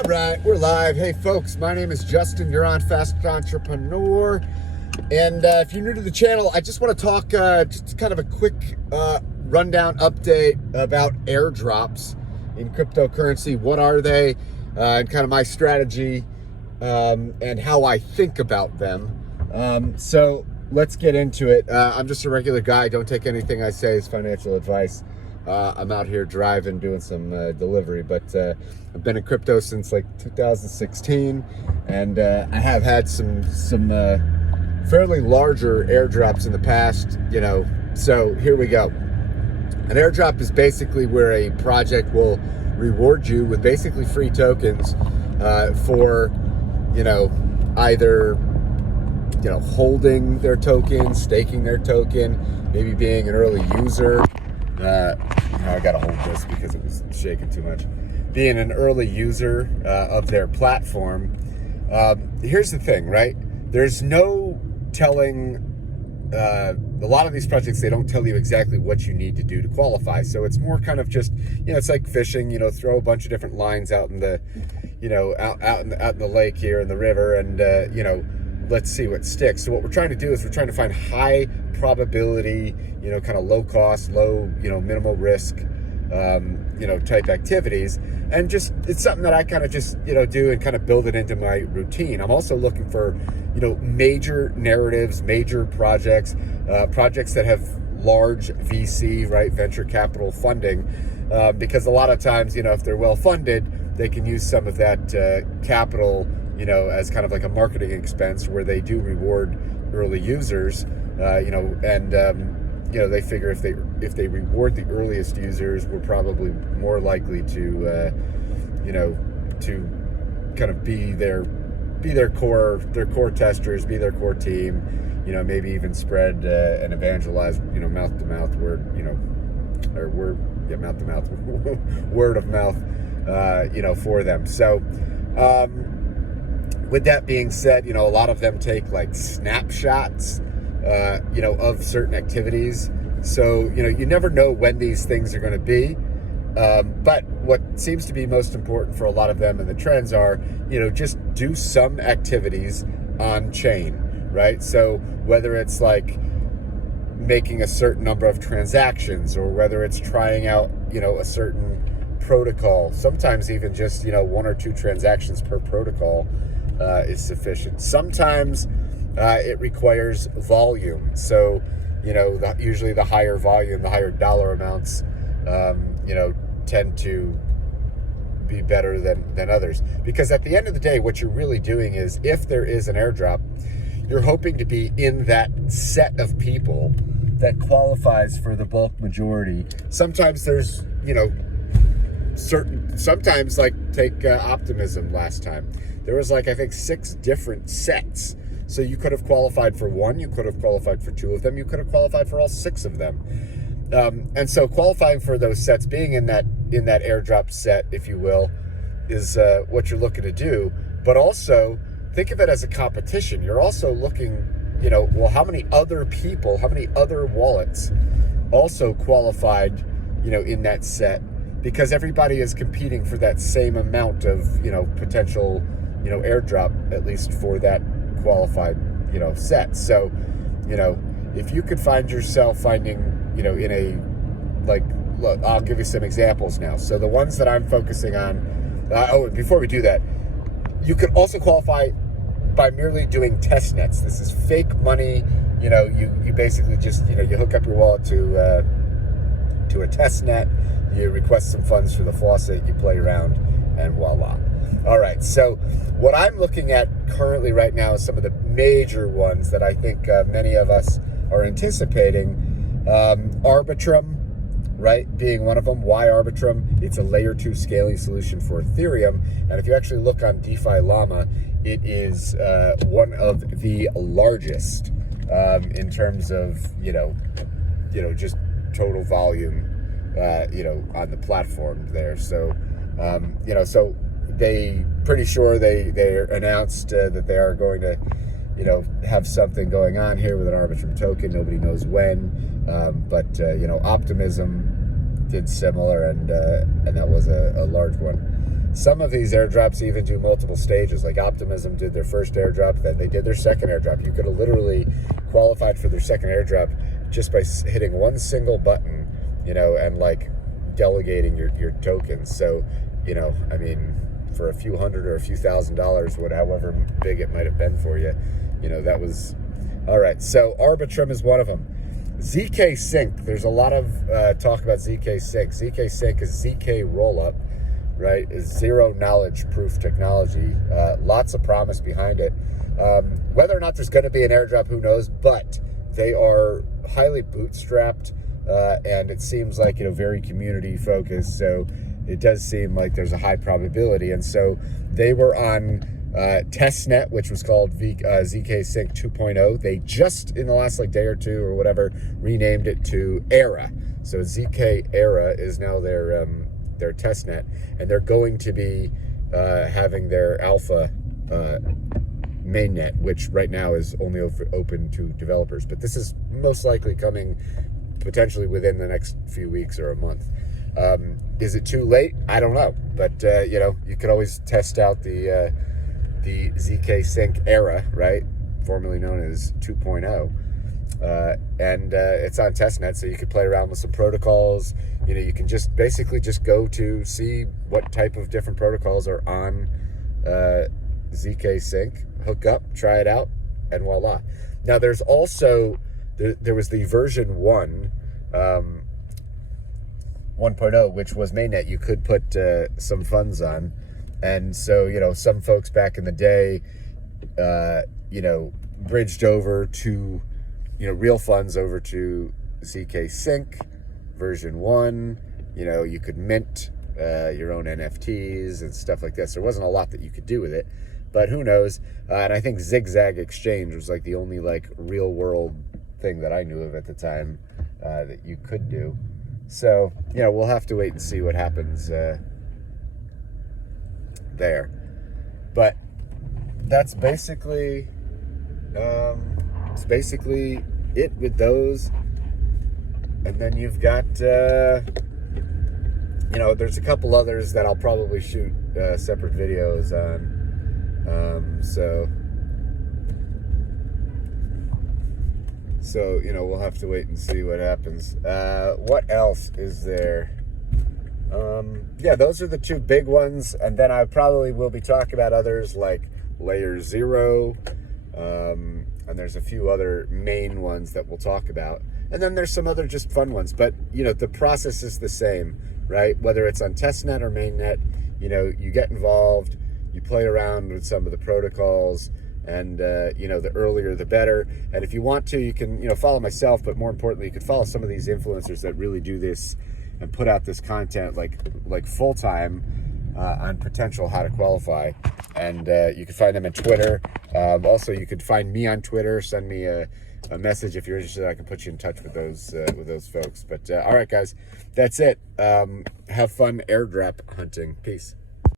All right, we're live. Hey folks, my name is Justin. You're on Fast Entrepreneur. And if you're new to the channel, I just want to talk just kind of a quick rundown update about airdrops in cryptocurrency. What are they? And kind of my strategy and how I think about them. So let's get into it. I'm just a regular guy. Don't take anything I say as financial advice. I'm out here driving, doing some delivery, but I've been in crypto since like 2016, and I have had some fairly larger airdrops in the past, so here we go. An airdrop is basically where a project will reward you with basically free tokens for, either holding their token, staking their token, maybe being an early user. I gotta hold this because it was shaking too much. Being an early user of their platform. Here's the thing, right? There's no telling, a lot of these projects, they don't tell you exactly what you need to do to qualify. So it's more kind of just, it's like fishing, throw a bunch of different lines out in the, out in the lake here in the river, and, let's see what sticks. So what we're trying to do is we're trying to find high probability, kind of low cost, low, minimal risk, type activities. And just, it's something that I kind of just, do and kind of build it into my routine. I'm also looking for, major narratives, major projects, projects that have large VC, right, venture capital funding, because a lot of times, if they're well funded, they can use some of that capital, as kind of like a marketing expense where they do reward early users, they figure if they reward the earliest users, we're probably more likely to, to kind of be their core testers, be their core team, maybe even spread and evangelize, mouth to mouth word, mouth to mouth, word of mouth, for them. So, with that being said, a lot of them take like snapshots, of certain activities. So, you never know when these things are going to be. But what seems to be most important for a lot of them and the trends are, just do some activities on chain, right? So whether it's like making a certain number of transactions, or whether it's trying out, a certain protocol, sometimes even just, one or two transactions per protocol is sufficient. Sometimes it requires volume. So, usually the higher volume, the higher dollar amounts, tend to be better than others. Because at the end of the day, what you're really doing is, if there is an airdrop, you're hoping to be in that set of people that qualifies for the bulk majority. Sometimes there's, sometimes like take Optimism last time. There was like, I think 6 different sets. So you could have qualified for one, you could have qualified for 2 of them, you could have qualified for all 6 of them. And so qualifying for those sets, being in that airdrop set, if you will, is what you're looking to do. But also think of it as a competition. You're also looking, how many other people, how many other wallets also qualified, in that set, because everybody is competing for that same amount of, potential, airdrop, at least for that qualified, set. So, if you could find yourself finding, in a, like, look, I'll give you some examples now. So the ones that I'm focusing on, before we do that, you could also qualify by merely doing test nets. This is fake money. You basically just, you hook up your wallet to a test net, you request some funds for the faucet, you play around, and voila. All right, so what I'm looking at currently right now is some of the major ones that I think many of us are anticipating. Arbitrum, right, being one of them. Why Arbitrum? It's a layer 2 scaling solution for Ethereum. And if you actually look on DeFi Llama, it is one of the largest in terms of, just total volume, on the platform there. So, so they pretty sure they announced that they are going to, have something going on here with an Arbitrum token. Nobody knows when, but Optimism did similar, and that was a large one. some of these airdrops even do multiple stages. Like Optimism did their first airdrop, then they did their second airdrop. You could have literally qualified for their second airdrop just by hitting one single button, you know, and like delegating your tokens. So, you know, I mean, for a few $100 or a few $1,000s, however big it might have been for you, you know, that was all right. So Arbitrum is one of them. ZK Sync, there's a lot of talk about ZK Sync. ZK Sync is ZK Rollup, right? Is zero knowledge proof technology. Lots of promise behind it. Whether or not there's going to be an airdrop, who knows? But they are highly bootstrapped, and it seems like, you know, very community focused. So it does seem like there's a high probability. And so they were on testnet, which was called ZK Sync 2.0. They just in the last like day or two or whatever renamed it to Era. So ZK Era is now their testnet, and they're going to be having their alpha mainnet, which right now is only open to developers. But this is most likely coming potentially within the next few weeks or a month. Is it too late? I don't know, but you know, you could always test out the ZK Sync Era, right? Formerly known as 2.0. And it's on testnet, so you could play around with some protocols. You know, you can just basically just go to see what type of different protocols are on ZK Sync, hook up, try it out, and voila. Now, there's also, there was the version 1.0, which was mainnet. You could put some funds on. And so, you know, some folks back in the day, you know, bridged over to, you know, real funds over to ZK Sync version 1. You know, you could mint your own NFTs and stuff like this. There wasn't a lot that you could do with it, but who knows? And I think Zigzag Exchange was like the only like real world thing that I knew of at the time that you could do. So, you know, we'll have to wait and see what happens there. But that's basically it with those. And then you've got you know, there's a couple others that I'll probably shoot separate videos on. So you know, we'll have to wait and see what happens. What else is there? Yeah, those are the two big ones, and then I probably will be talking about others like Layer 0, and there's a few other main ones that we'll talk about, and then there's some other just fun ones. But you know, the process is the same, right? Whether it's on testnet or mainnet, you know, you get involved, you play around with some of the protocols, and you know, the earlier the better. And if you want to, you can, you know, follow myself, but more importantly, you can follow some of these influencers that really do this and put out this content like full-time on potential how to qualify. And you can find them on Twitter. Also, you could find me on Twitter. Send me a message if you're interested. I can put you in touch with those folks. But all right, guys, that's it. Have fun airdrop hunting. Peace.